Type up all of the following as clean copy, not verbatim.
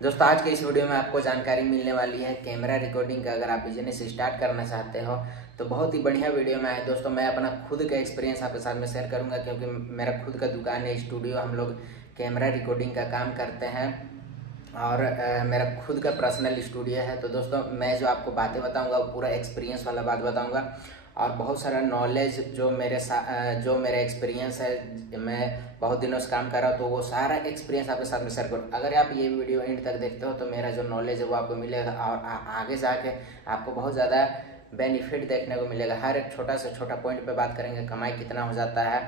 दोस्तों आज के इस वीडियो में आपको जानकारी मिलने वाली है कैमरा रिकॉर्डिंग का। अगर आप बिजनेस स्टार्ट करना चाहते हो तो बहुत ही बढ़िया वीडियो में है। दोस्तों मैं अपना खुद का एक्सपीरियंस आपके साथ में शेयर करूंगा, क्योंकि मेरा खुद का दुकान है, स्टूडियो, हम लोग कैमरा रिकॉर्डिंग का काम करते हैं और मेरा खुद का पर्सनल स्टूडियो है। तो दोस्तों मैं जो आपको बातें बताऊंगा वो पूरा एक्सपीरियंस वाला बात बताऊंगा और बहुत सारा नॉलेज जो मेरा एक्सपीरियंस है, मैं बहुत दिनों से काम कर रहा हूँ, तो वो सारा एक्सपीरियंस आपके साथ में शेयर करूँ। अगर आप ये वीडियो एंड तक देखते हो तो मेरा जो नॉलेज है वो आपको मिलेगा और आगे जाके आपको बहुत ज़्यादा बेनिफिट देखने को मिलेगा। हर एक छोटा से छोटा पॉइंट पे बात करेंगे, कमाई कितना हो जाता है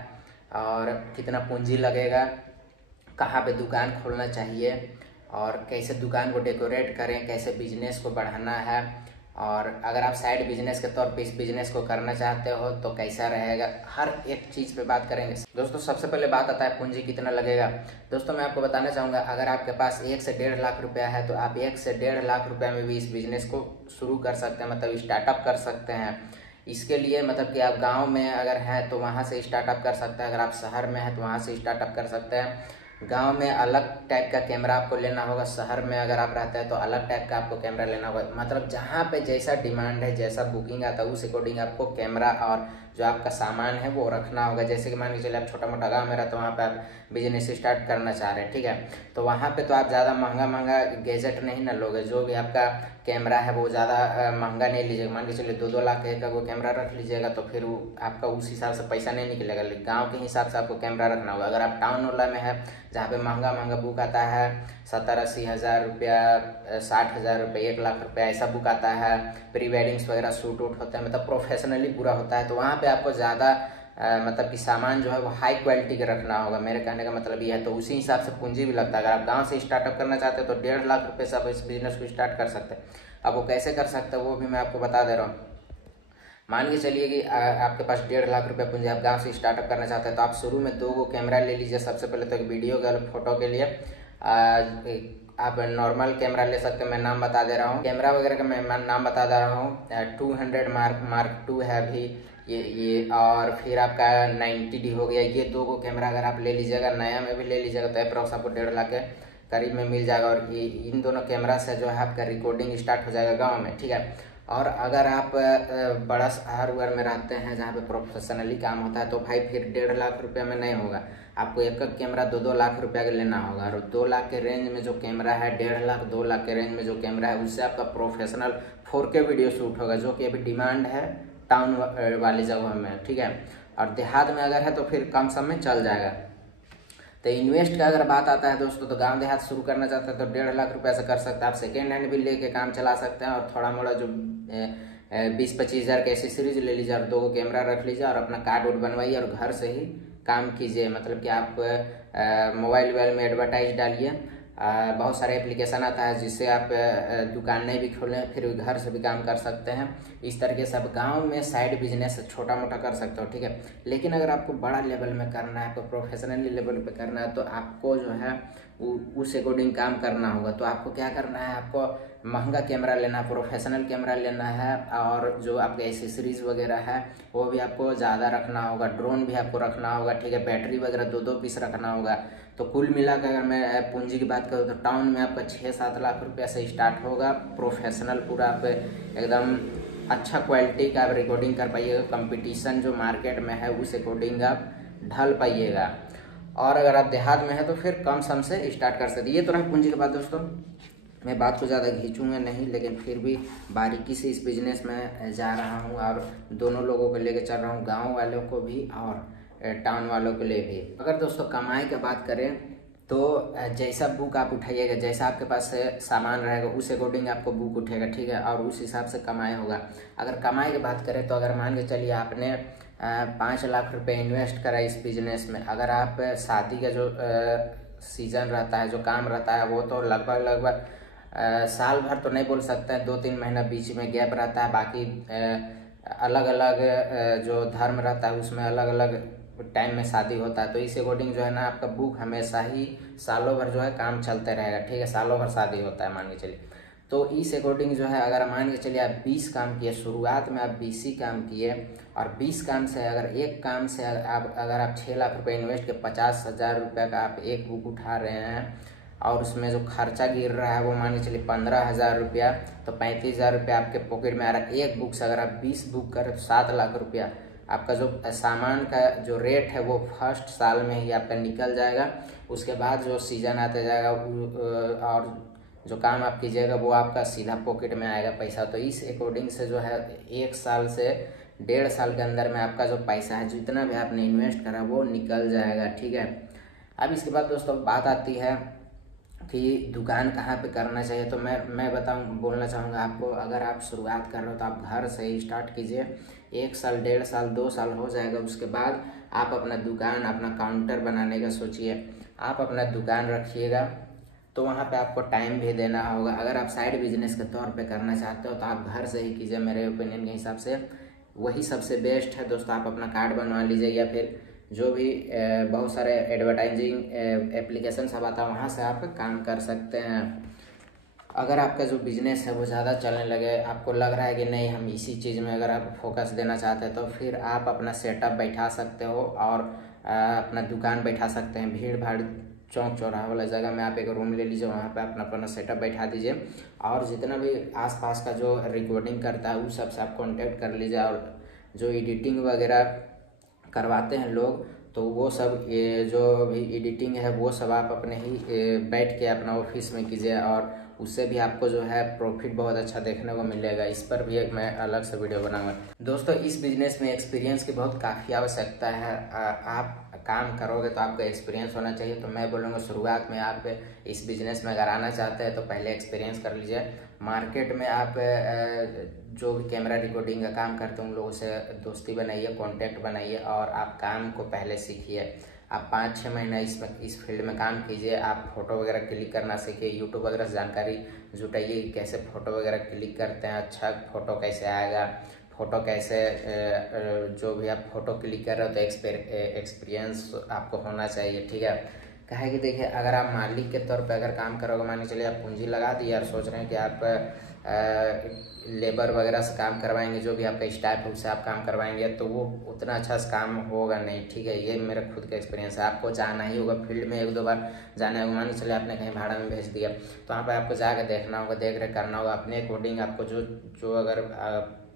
और कितना पूंजी लगेगा, कहाँ पे दुकान खोलना चाहिए और कैसे दुकान को डेकोरेट करें, कैसे बिजनेस को बढ़ाना है, और अगर आप साइड बिजनेस के तौर पे इस बिजनेस को करना चाहते हो तो कैसा रहेगा, हर एक चीज़ पे बात करेंगे। दोस्तों सबसे पहले बात आता है पूंजी कितना लगेगा। दोस्तों मैं आपको बताना चाहूँगा, अगर आपके पास 1 से 1.5 लाख रुपया है तो आप 1 से 1.5 लाख रुपया में भी इस बिजनेस को शुरू कर सकते हैं, मतलब स्टार्टअप कर सकते हैं। इसके लिए मतलब कि आप गाँव में अगर हैं तो वहाँ से स्टार्टअप कर सकते हैं, अगर आप शहर में हैं तो वहाँ से स्टार्टअप कर सकते हैं। गांव में अलग टाइप का कैमरा आपको लेना होगा, शहर में अगर आप रहते हैं तो अलग टाइप का आपको कैमरा लेना होगा। मतलब जहाँ पे जैसा डिमांड है, जैसा बुकिंग आता है, उस अकॉर्डिंग आपको कैमरा और जो आपका सामान है वो रखना होगा। जैसे कि मान के चलिए आप छोटा मोटा गांव में रहते तो वहाँ पे आप बिजनेस स्टार्ट करना चाह रहे हैं, ठीक है, तो वहाँ पे तो आप ज़्यादा महंगा महंगा गैजेट नहीं ना लोगे। जो भी आपका कैमरा है वो ज़्यादा महंगा नहीं लीजिएगा। मान के चलिए 2-2 लाख का वो कैमरा रख लीजिएगा तो फिर वो आपका उस हिसाब से पैसा नहीं निकलेगा। लेकिन गाँव के हिसाब से आपको कैमरा रखना होगा। अगर आप टाउन वाला में है जहाँ पे महंगा महंगा बुक आता है, 70-80 हज़ार रुपया, 60 हज़ार रुपये, 1 लाख रुपया ऐसा बुक आता है, प्री वेडिंग्स वगैरह शूट वूट होता है, मतलब प्रोफेशनली पूरा होता है, तो वहाँ पे आपको ज़्यादा मतलब कि सामान जो है वो हाई क्वालिटी का रखना होगा। मेरे कहने का मतलब ये है, तो उसी हिसाब से पूंजी भी लगता है। अगर आप गांव से स्टार्टअप करना चाहते हो तो 1.5 लाख रुपये से आप इस बिजनेस को स्टार्ट कर सकते हैं। अब वो कैसे कर सकते हैं वो भी मैं आपको बता दे रहा हूँ। मान के चलिए कि आपके पास 1.5 लाख रुपया पूंजी, आप गांव से स्टार्टअप करना चाहते हैं तो आप शुरू में 2 कैमरा ले लीजिए। सबसे पहले तो एक वीडियो का फोटो के लिए आप नॉर्मल कैमरा ले सकते हैं, मैं नाम बता दे रहा हूँ। कैमरा वगैरह का मैं नाम बता दे रहा हूँ। 200 मार्क 2 है अभी ये और फिर आपका 90D हो गया। ये 2 कैमरा अगर आप ले लीजिएगा, नया में भी ले लीजिएगा तो अप्रॉक्स आपको 1.5 लाख के करीब में मिल जाएगा। और ये इन दोनों कैमरा से जो है आपका रिकॉर्डिंग स्टार्ट हो जाएगा गाँव में, ठीक है। और अगर आप बड़ा शहर वहर में रहते हैं जहाँ पे प्रोफेशनली काम होता है तो भाई फिर 1.5 लाख रुपया में नहीं होगा, आपको एक कैमरा 2-2 लाख रुपया का लेना होगा। और 2 लाख के रेंज में जो कैमरा है, 1.5 लाख 2 लाख के रेंज में जो कैमरा है, उससे आपका प्रोफेशनल 4K वीडियो शूट होगा, जो कि अभी डिमांड है टाउन वाली जगहों में, ठीक है। और देहात में अगर है तो फिर कम सम में चल जाएगा। तो इन्वेस्ट का अगर बात आता है दोस्तों, तो गांव देहात शुरू करना चाहते हैं तो 1.5 लाख रुपये से कर सकते हैं। आप सेकेंड हैंड भी लेके काम चला सकते हैं और थोड़ा मोड़ा जो 20-25 हज़ार की एसेसरीज ले लीजिए और 2 कैमरा रख लीजिए और अपना कार्ड वोड बनवाइए और घर से ही काम कीजिए। मतलब कि आप मोबाइल वोबाइल में एडवर्टाइज डालिए। बहुत सारे एप्लीकेशन आता है जिससे आप दुकानें भी खोलें, फिर घर से भी काम कर सकते हैं। इस तरीके से आप गांव में साइड बिजनेस छोटा मोटा कर सकते हो, ठीक है। लेकिन अगर आपको बड़ा लेवल में करना है, आपको प्रोफेशनली लेवल पे करना है, तो आपको जो है उस अकॉर्डिंग काम करना होगा। तो आपको क्या करना है, आपको महंगा कैमरा लेना है, प्रोफेशनल कैमरा लेना है और जो आपके एसेसरीज वगैरह है वो भी आपको ज़्यादा रखना होगा। ड्रोन भी आपको रखना होगा, ठीक है। बैटरी वगैरह 2-2 पीस रखना होगा। तो कुल मिलाकर अगर मैं पूंजी की बात करूँ तो टाउन में आपका 6-7 लाख रुपया से स्टार्ट होगा। प्रोफेशनल पूरा आप एकदम अच्छा क्वालिटी का आप रिकॉर्डिंग कर पाइएगा, कंपटीशन जो मार्केट में है उस अकॉर्डिंग आप ढल पाइएगा। और अगर आप देहात में हैं तो फिर कम सम से स्टार्ट कर सकते। ये तो रहा पूंजी के बाद। दोस्तों मैं बात को ज़्यादा खींचूंगा नहीं, लेकिन फिर भी बारीकी से इस बिजनेस में जा रहा हूँ और दोनों लोगों को लेकर चल रहा हूँ, गाँव वालों को भी और टाउन वालों के लिए भी। अगर दोस्तों कमाई की बात करें तो जैसा बुक आप उठाइएगा, जैसा आपके पास सामान रहेगा उस अकॉर्डिंग आपको बुक उठेगा, ठीक है, और उस हिसाब से कमाई होगा। अगर कमाई की बात करें तो अगर मान के चलिए आपने 5 लाख रुपए इन्वेस्ट करा इस बिजनेस में, अगर आप शादी का जो सीजन रहता है, जो काम रहता है, वो तो लगभग साल भर तो नहीं बोल सकते हैं, 2-3 महीना बीच में गैप रहता है। बाकी अलग अलग जो धर्म रहता है उसमें अलग अलग टाइम में शादी होता है। तो इस अकॉर्डिंग जो है ना आपका बुक हमेशा ही सालों भर जो है काम चलते रहेगा, ठीक है। सालों भर शादी होता है मान के चलिए। तो इस अकॉर्डिंग जो है अगर मान के चलिए आप 20 काम किए, शुरुआत में आप 20 ही काम किए और 20 काम से अगर एक काम से आप अगर आप 6 लाख रुपए इन्वेस्ट के 50 हज़ार रुपये का आप एक बुक उठा रहे हैं और उसमें जो खर्चा गिर रहा है वो मान के चलिए 15,000 रुपया, तो 35,000 रुपया आपके पॉकेट में आ रहा है। एक बुक से अगर आप 20 बुक करें तो 7 लाख रुपया आपका जो सामान का जो रेट है वो फर्स्ट साल में ही आपका निकल जाएगा। उसके बाद जो सीजन आता जाएगा और जो काम आप कीजिएगा वो आपका सीधा पॉकेट में आएगा पैसा। तो इस अकॉर्डिंग से जो है 1 साल से 1.5 साल के अंदर में आपका जो पैसा है जितना भी आपने इन्वेस्ट करा वो निकल जाएगा, ठीक है। अब इसके बाद दोस्तों बात आती है कि दुकान कहाँ पे करना चाहिए। तो मैं बोलना चाहूँगा आपको, अगर आप शुरुआत कर रहे हो तो आप घर से ही स्टार्ट कीजिए। 1 साल 1.5 साल 2 साल हो जाएगा, उसके बाद आप अपना दुकान अपना काउंटर बनाने का सोचिए। आप अपना दुकान रखिएगा तो वहाँ पे आपको टाइम भी देना होगा। अगर आप साइड बिजनेस के तौर पे करना चाहते हो तो आप घर से ही कीजिए। मेरे ओपिनियन के हिसाब से वही सबसे बेस्ट है दोस्तों। आप अपना कार्ड बनवा लीजिए या फिर जो भी बहुत सारे एडवर्टाइजिंग एप्लीकेशन सब आता है वहाँ से आप काम कर सकते हैं। अगर आपका जो बिजनेस है वो ज़्यादा चलने लगे, आपको लग रहा है कि नहीं हम इसी चीज़ में अगर आप फोकस देना चाहते हैं तो फिर आप अपना सेटअप बैठा सकते हो और अपना दुकान बैठा सकते हैं। भीड़ भाड़ चौक चौराहा वाला जगह में आप एक रूम ले लीजिए, वहाँ पे अपना सेटअप बैठा दीजिए और जितना भी आसपास का जो रिकॉर्डिंग करता है उस सबसे आप कांटेक्ट कर लीजिए। और जो एडिटिंग वगैरह करवाते हैं लोग तो वो सब ये जो भी एडिटिंग है वो सब आप अपने ही बैठ के अपना ऑफिस में कीजिए और उससे भी आपको जो है प्रॉफिट बहुत अच्छा देखने को मिलेगा। इस पर भी एक मैं अलग से वीडियो बनाऊंगा। दोस्तों इस बिजनेस में एक्सपीरियंस की बहुत काफ़ी आवश्यकता है। आप काम करोगे तो आपका एक्सपीरियंस होना चाहिए। तो मैं बोलूँगा शुरुआत में आप इस बिज़नेस में अगर आना चाहते हैं तो पहले एक्सपीरियंस कर लीजिए। मार्केट में आप जो भी कैमरा रिकॉर्डिंग का काम करते हैं उन लोगों से दोस्ती बनाइए, कॉन्टैक्ट बनाइए और आप काम को पहले सीखिए। आप 5-6 महीना इस फील्ड में काम कीजिए। आप फ़ोटो वगैरह क्लिक करना सीखिए, यूट्यूब वगैरह से जानकारी जुटाइए कि कैसे फ़ोटो वगैरह क्लिक करते हैं, अच्छा फ़ोटो कैसे आएगा, फ़ोटो कैसे जो भी आप फ़ोटो क्लिक कर रहे हो तो एक्सपीरियंस आपको होना चाहिए, ठीक है। कहा है कि देखिए अगर आप मालिक के तौर पे अगर काम करोगे, मान के चलिए आप पूंजी लगा दी और सोच रहे हैं कि आप लेबर वगैरह से काम करवाएंगे, जो भी आपका स्टाफ है उससे आप काम करवाएंगे तो वो उतना अच्छा काम होगा नहीं, ठीक है। ये मेरा खुद का एक्सपीरियंस है। आपको जाना ही होगा फील्ड में, 1-2 बार जाना होगा। मान के चलिए आपने कहीं भाड़ा में भेज दिया तो वहाँ पर आपको जाकर देखना होगा, देख रेख करना होगा अपने अकॉर्डिंग। आपको जो अगर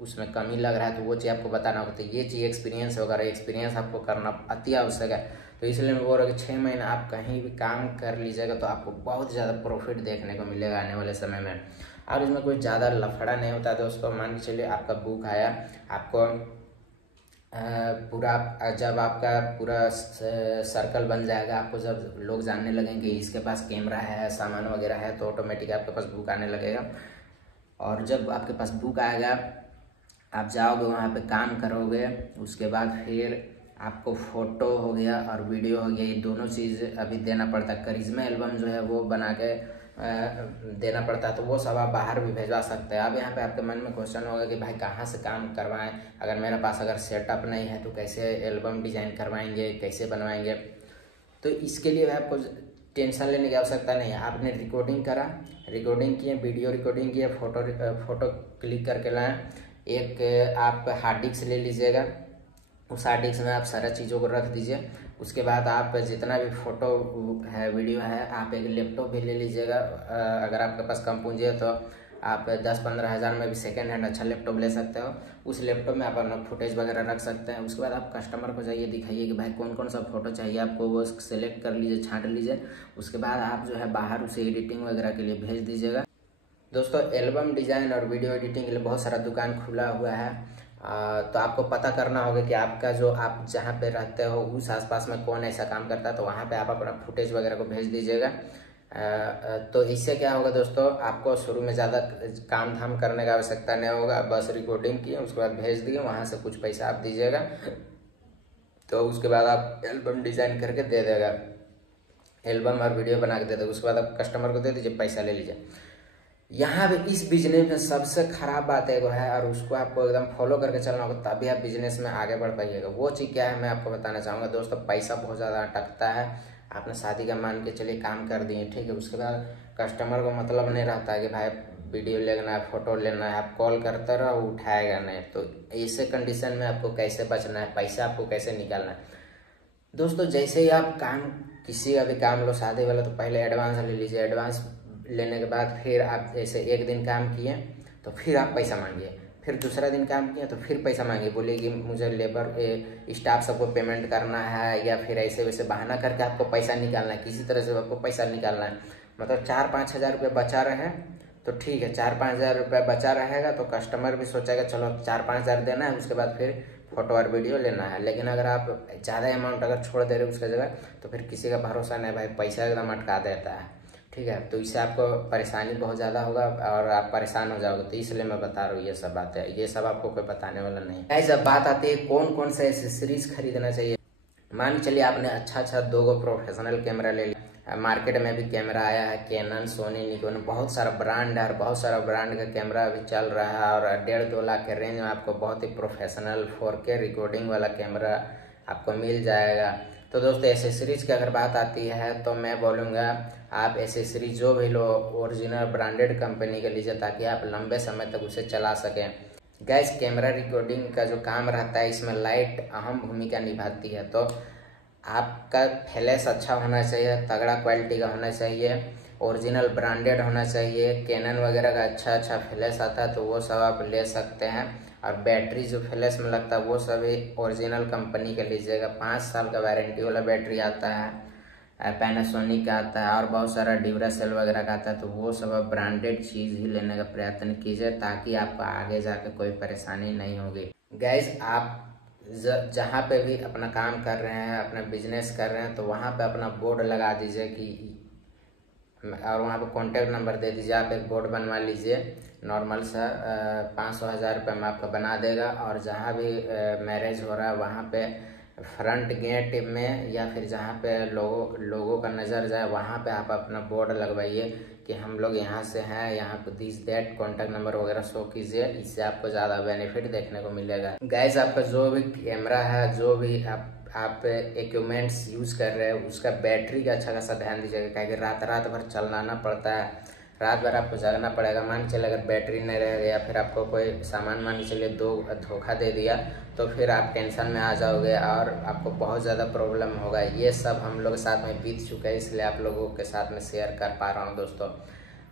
उसमें कमी लग रहा है तो वो चीज़ आपको बताना होगा। तो ये चीज़ एक्सपीरियंस होगा, एक्सपीरियंस आपको करना अति आवश्यक है। तो इसलिए मैं बोल रहा हूँ कि 6 महीना आप कहीं भी काम कर लीजिएगा तो आपको बहुत ज़्यादा प्रॉफिट देखने को मिलेगा आने वाले समय में। और इसमें कोई ज़्यादा लफड़ा नहीं होता दोस्तों। मान के चलिए आपका बुक आया, आपको पूरा जब आपका पूरा सर्कल बन जाएगा, आपको जब लोग जानने लगेंगे इसके पास कैमरा है, सामान वगैरह है, तो ऑटोमेटिक आपके पास बुक आने लगेगा। और जब आपके पास बुक आएगा आप जाओगे वहाँ पे काम करोगे, उसके बाद फिर आपको फ़ोटो हो गया और वीडियो हो गया, ये दोनों चीज़ अभी देना पड़ता है। करिश्मा एल्बम जो है वो बना के देना पड़ता है, तो वो सब आप बाहर भी भेजवा सकते हैं। अब यहाँ पे आपके मन में क्वेश्चन होगा कि भाई कहाँ से काम करवाएं, अगर मेरे पास अगर सेटअप नहीं है तो कैसे एल्बम डिज़ाइन करवाएंगे, कैसे बनवाएंगे। तो इसके लिए आपको टेंशन लेने की आवश्यकता नहीं है। आपने रिकॉर्डिंग करा, रिकॉर्डिंग किए, वीडियो रिकॉर्डिंग किए, फ़ोटो क्लिक करके लाएँ। एक आप हार्ड डिस्क ले लीजिएगा, उस हार्ड डिस्क में आप सारा चीज़ों को रख दीजिए। उसके बाद आप जितना भी फ़ोटो है, वीडियो है, आप एक लैपटॉप भी ले लीजिएगा। अगर आपके पास कम पूंजी है तो आप 10-15 हज़ार में भी सेकेंड हैंड अच्छा लैपटॉप ले सकते हो। उस लैपटॉप में आप अपना फुटेज वगैरह रख सकते हैं। उसके बाद आप कस्टमर को जाइए, दिखाइए कि भाई कौन कौन सा फ़ोटो चाहिए आपको, वो सेलेक्ट कर लीजिए, छांट लीजिए। उसके बाद आप जो है बाहर उसे एडिटिंग वगैरह के लिए भेज दीजिएगा। दोस्तों एल्बम डिज़ाइन और वीडियो एडिटिंग के लिए बहुत सारा दुकान खुला हुआ है। तो आपको पता करना होगा कि आपका जो आप जहाँ पे रहते हो उस आसपास में कौन ऐसा काम करता है, तो वहाँ पे आप अपना फुटेज वगैरह को भेज दीजिएगा। तो इससे क्या होगा दोस्तों, आपको शुरू में ज़्यादा काम धाम करने का आवश्यकता नहीं होगा। बस रिकॉर्डिंग किए, उसके बाद भेज दिए, वहाँ से कुछ पैसा आप दीजिएगा, तो उसके बाद आप एल्बम डिज़ाइन करके दे देगा, एल्बम और वीडियो बना के दे देगा। उसके बाद आप कस्टमर को दे दीजिए, पैसा ले लीजिए। यहाँ पे इस बिजनेस में सबसे खराब बात एगो है और उसको आपको एकदम फॉलो करके चलना होगा, तभी आप बिजनेस में आगे बढ़ पाइएगा। वो चीज़ क्या है मैं आपको बताना चाहूँगा दोस्तों। पैसा बहुत ज़्यादा अटकता है। आपने शादी का मान के चलिए काम कर दिए, ठीक है, उसके बाद कस्टमर को मतलब नहीं रहता है कि भाई वीडियो लेना है, फ़ोटो लेना है, आप कॉल करते रहो उठाएगा नहीं। तो ऐसे कंडीशन में आपको कैसे बचना है, पैसा आपको कैसे निकालना है दोस्तों। जैसे ही आप काम किसी का भी काम लो शादी वाला तो पहले एडवांस ले लीजिए। एडवांस लेने के बाद फिर आप जैसे एक दिन काम किए तो फिर आप पैसा मांगिए, फिर दूसरा दिन काम किया तो फिर पैसा मांगिए, बोलिए कि मुझे लेबर स्टाफ सबको पेमेंट करना है, या फिर ऐसे वैसे बहाना करके आपको पैसा निकालना है, किसी तरह से आपको पैसा निकालना है। मतलब 4-5 हज़ार रुपये बचा रहे तो ठीक है, 4-5 हज़ार रुपये बचा रहेगा तो कस्टमर भी सोचेगा चलो 4-5 हज़ार देना है, उसके बाद फिर फोटो और वीडियो लेना है। लेकिन अगर आप ज़्यादा अमाउंट अगर छोड़ दे रहे हो उसकी जगह तो फिर किसी का भरोसा नहीं भाई, पैसा एकदम अटका देता है, ठीक है। तो इससे आपको परेशानी बहुत ज़्यादा होगा और आप परेशान हो जाओगे। तो इसलिए मैं बता रहा हूँ ये सब बातें, ये सब आपको कोई बताने वाला नहीं है। जब बात आती है कौन कौन से एक्सेसरीज खरीदना चाहिए, मान के चलिए आपने अच्छा 2 प्रोफेशनल कैमरा ले लिया, मार्केट में भी कैमरा आया है, कैनन, सोनी, निकॉन, बहुत सारा ब्रांड है और बहुत सारा ब्रांड का कैमरा अभी चल रहा है। और 1.5-2 लाख के रेंज में आपको बहुत ही प्रोफेशनल 4K रिकॉर्डिंग वाला कैमरा आपको मिल जाएगा। तो दोस्तों एसेसरीज की अगर बात आती है तो मैं बोलूँगा आप एसेसरीज जो भी लो ओरिजिनल ब्रांडेड कंपनी के लीजिए, ताकि आप लंबे समय तक उसे चला सकें। गैस कैमरा रिकॉर्डिंग का जो काम रहता है इसमें लाइट अहम भूमिका निभाती है। तो आपका फ्लैश अच्छा होना चाहिए, तगड़ा क्वालिटी का होना चाहिए, ओरिजिनल ब्रांडेड होना चाहिए। कैनन वगैरह का अच्छा फ्लैश आता है तो वो सब आप ले सकते हैं। और बैटरी जो फ्लैश में लगता है वो सभी ओरिजिनल कंपनी का लीजिएगा। 5 साल का वारंटी वाला बैटरी आता है, पैनासोनिक का आता है और बहुत सारा ड्यूरासेल वगैरह का आता है। तो वो सब आप ब्रांडेड चीज़ ही लेने का प्रयत्न कीजिए ताकि आपको आगे जाकर कोई परेशानी नहीं होगी। गैस आप जहाँ पे भी अपना काम कर रहे हैं, अपना बिजनेस कर रहे हैं, तो वहाँ पे अपना बोर्ड लगा दीजिए कि और वहाँ पे कॉन्टैक्ट नंबर दे दीजिए। आप एक बोर्ड बनवा लीजिए नॉर्मल सा, 500-1000 रुपये में आपका बना देगा। और जहाँ भी मैरिज हो रहा है वहाँ पे फ्रंट गेट में या फिर जहाँ पे लोगों का नज़र जाए वहाँ पे आप अपना बोर्ड लगवाइए कि हम लोग यहाँ से हैं, यहाँ पे दिस दैट कॉन्टैक्ट नंबर वगैरह शो कीजिए। इससे आपको ज़्यादा बेनिफिट देखने को मिलेगा। गाइस आपका जो भी कैमरा है, जो भी आप इक्विपमेंट्स यूज़ कर रहे हैं उसका बैटरी का अच्छा खासा ध्यान दीजिएगा, क्योंकि रात भर चलाना पड़ता है, रात भर आपको जगना पड़ेगा। मान के चलिए अगर बैटरी नहीं रहेगा या फिर आपको कोई सामान मान के चलिए धोखा दे दिया तो फिर आप टेंशन में आ जाओगे और आपको बहुत ज़्यादा प्रॉब्लम होगा। ये सब हम लोग के साथ में बीत चुका है, इसलिए आप लोगों के साथ में शेयर कर पा रहा हूँ। दोस्तों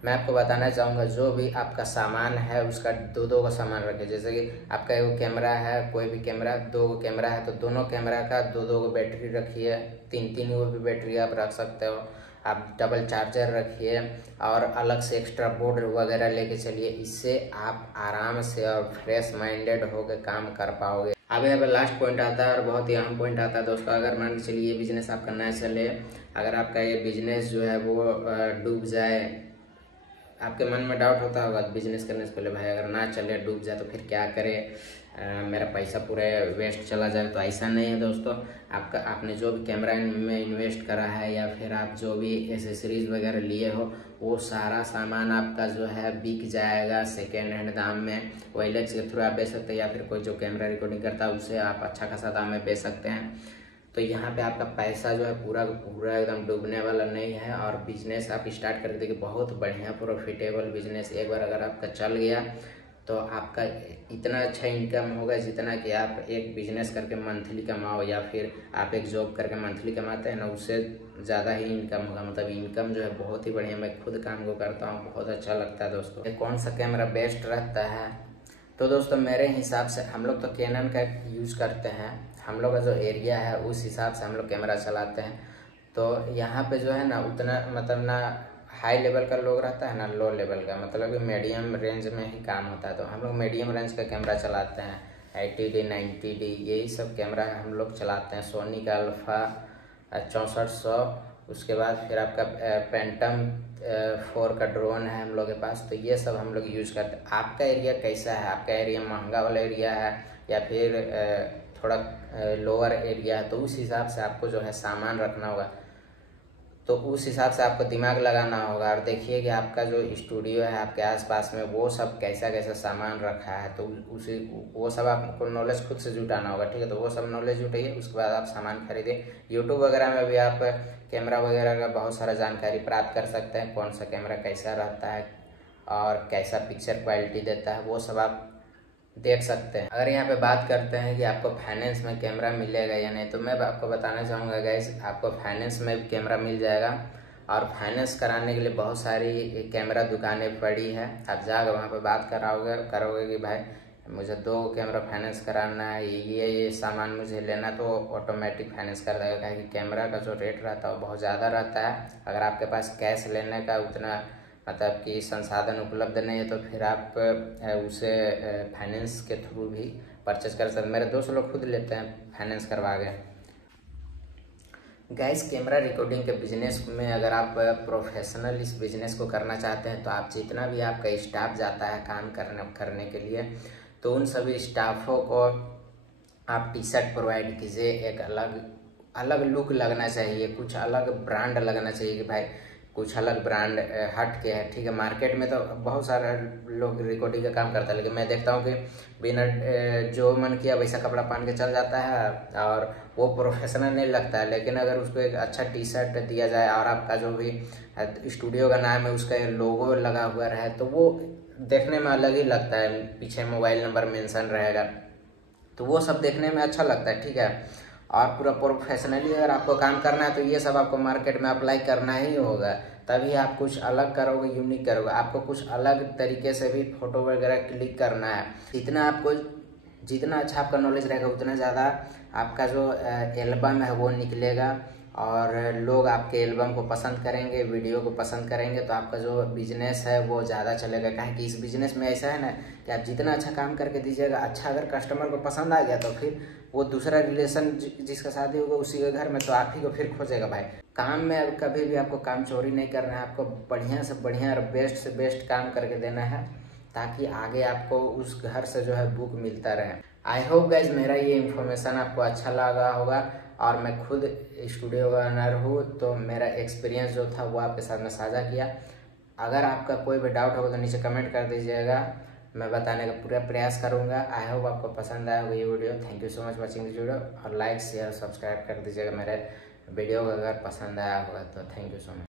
मैं आपको बताना चाहूँगा जो भी आपका सामान है उसका 2 का सामान रखिए। जैसे कि आपका एगो कैमरा है, कोई भी कैमरा 2 कैमरा है तो दोनों कैमरा का 2 बैटरी रखिए। 3 गो भी बैटरी आप रख सकते हो। आप डबल चार्जर रखिए और अलग से एक्स्ट्रा बोर्ड वगैरह लेके चलिए। इससे आप आराम से और फ्रेश माइंडेड होकर काम कर पाओगे। अब यहाँ पे लास्ट पॉइंट आता है और बहुत ही अहम पॉइंट आता है दोस्तों। अगर मान के चलिए ये बिजनेस आपका ना चले, अगर आपका ये बिजनेस जो है वो डूब जाए, आपके मन में डाउट होता होगा बिजनेस करने से पहले, भाई अगर ना चले डूब जाए तो फिर क्या करें, मेरा पैसा पूरा वेस्ट चला जाए। तो ऐसा नहीं है दोस्तों। आपने जो भी कैमरा में इन्वेस्ट करा है या फिर आप जो भी एसेसरीज वगैरह लिए हो वो सारा सामान आपका जो है बिक जाएगा सेकेंड हैंड दाम में। OLX के थ्रू आप बेच सकते हैं या फिर कोई जो कैमरा रिकॉर्डिंग करता है उसे आप अच्छा खासा दाम में बेच सकते हैं। तो यहाँ पे आपका पैसा जो है पूरा एकदम डूबने वाला नहीं है। और बिजनेस आप स्टार्ट करके देखिए, बहुत बढ़िया प्रॉफिटेबल बिजनेस। एक बार अगर आपका चल गया तो आपका इतना अच्छा इनकम होगा जितना कि आप एक बिजनेस करके मंथली कमाओ या फिर आप एक जॉब करके मंथली कमाते हैं ना, उससे ज़्यादा ही इनकम होगा। मतलब इनकम जो है बहुत ही बढ़िया। मैं खुद काम को करता हूँ, बहुत अच्छा लगता है दोस्तों। कौन सा कैमरा बेस्ट रहता है तो दोस्तों मेरे हिसाब से हम लोग तो कैनन का यूज़ करते हैं। हम लोग का जो एरिया है उस हिसाब से हम लोग कैमरा चलाते हैं। तो यहाँ पे जो है ना उतना मतलब ना हाई लेवल का लोग रहता है ना लो लेवल का, मतलब कि मीडियम रेंज में ही काम होता है। तो हम लोग मीडियम रेंज का कैमरा चलाते हैं। 80D 90D यही सब कैमरा हम लोग चलाते हैं। सोनी का अल्फा 6400, उसके बाद फिर आपका पेंटम 4 का ड्रोन है हम लोग के पास। तो ये सब हम लोग यूज़ करते हैं। आपका एरिया कैसा है? आपका एरिया महंगा वाला एरिया है या फिर थोड़ा लोअर एरिया है? तो उस हिसाब से आपको जो है सामान रखना होगा, तो उस हिसाब से आपको दिमाग लगाना होगा। और देखिए कि आपका जो स्टूडियो है आपके आसपास में वो सब कैसा कैसा सामान रखा है, तो उसी वो सब आपको नॉलेज खुद से जुटाना होगा, ठीक है। तो वो सब नॉलेज जुटाइए, उसके बाद आप सामान खरीदिए। यूट्यूब वगैरह में भी आप कैमरा वगैरह का बहुत सारा जानकारी प्राप्त कर सकते हैं, कौन सा कैमरा कैसा रहता है और कैसा पिक्चर क्वालिटी देता है, वो सब आप देख सकते हैं। अगर यहाँ पे बात करते हैं कि आपको फाइनेंस में कैमरा मिलेगा या नहीं, तो मैं आपको बताना चाहूँगा गाइस, आपको फाइनेंस में कैमरा मिल जाएगा। और फाइनेंस कराने के लिए बहुत सारी कैमरा दुकानें पड़ी है। आप जाकर वहाँ पे बात करोगे कि भाई मुझे 2 कैमरा फाइनेंस कराना है, ये सामान मुझे लेना, तो ऑटोमेटिक फाइनेंस कर देगा। क्या कि कैमरा का जो रेट रहता है वो बहुत ज़्यादा रहता है। अगर आपके पास कैश लेने का उतना मतलब कि संसाधन उपलब्ध नहीं है, तो फिर आप उसे फाइनेंस के थ्रू भी परचेज कर सकते हैं। मेरे दोस्त लोग खुद लेते हैं फाइनेंस करवा के। गाइस, कैमरा रिकॉर्डिंग के बिजनेस में अगर आप प्रोफेशनल इस बिजनेस को करना चाहते हैं, तो आप जितना भी आपका स्टाफ जाता है काम करने के लिए, तो उन सभी स्टाफों को आप टी शर्ट प्रोवाइड कीजिए। एक अलग लुक लगना चाहिए, कुछ अलग ब्रांड लगना चाहिए कि भाई कुछ अलग ब्रांड हट के है। ठीक है, मार्केट में तो बहुत सारे लोग रिकॉर्डिंग का काम करता है, लेकिन मैं देखता हूँ कि बिना जो मन किया वैसा कपड़ा पहन के चल जाता है और वो प्रोफेशनल नहीं लगता है। लेकिन अगर उसको एक अच्छा टी शर्ट दिया जाए और आपका जो भी स्टूडियो का नाम है उसका लोगो लगा हुआ रहे, तो वो देखने में अलग ही लगता है। पीछे मोबाइल नंबर मेंशन रहेगा, तो वो सब देखने में अच्छा लगता है। ठीक है, और पूरा प्रोफेशनली अगर आपको काम करना है, तो ये सब आपको मार्केट में अप्लाई करना ही होगा, तभी आप कुछ अलग करोगे, यूनिक करोगे। आपको कुछ अलग तरीके से भी फोटो वगैरह क्लिक करना है। जितना अच्छा आपका नॉलेज रहेगा, उतना ज़्यादा आपका जो एल्बम है वो निकलेगा और लोग आपके एल्बम को पसंद करेंगे, वीडियो को पसंद करेंगे, तो आपका जो बिजनेस है वो ज़्यादा चलेगा। काहे कि इस बिजनेस में ऐसा है ना कि आप जितना अच्छा काम करके दीजिएगा, अच्छा अगर कस्टमर को पसंद आ गया, तो फिर वो दूसरा रिलेशन जिसका शादी होगा उसी के घर में, तो आप ही को फिर खोजेगा। भाई, काम में कभी भी आपको काम चोरी नहीं करना है, आपको बढ़िया से बढ़िया और बेस्ट से बेस्ट काम करके देना है, ताकि आगे आपको उस घर से जो है बुक मिलता रहे। आई होप गाइज मेरा ये इन्फॉर्मेशन आपको अच्छा लगा होगा। और मैं खुद स्टूडियो का ओनर हूँ, तो मेरा एक्सपीरियंस जो था वो आपके साथ में साझा किया। अगर आपका कोई भी डाउट होगा तो नीचे कमेंट कर दीजिएगा, मैं बताने का पूरा प्रयास करूँगा। आई होप आपको पसंद आया होगा ये video. Thank you so much watching this video, और लाइक शेयर सब्सक्राइब कर दीजिएगा मेरे वीडियो अगर पसंद आया होगा तो। Thank you so much.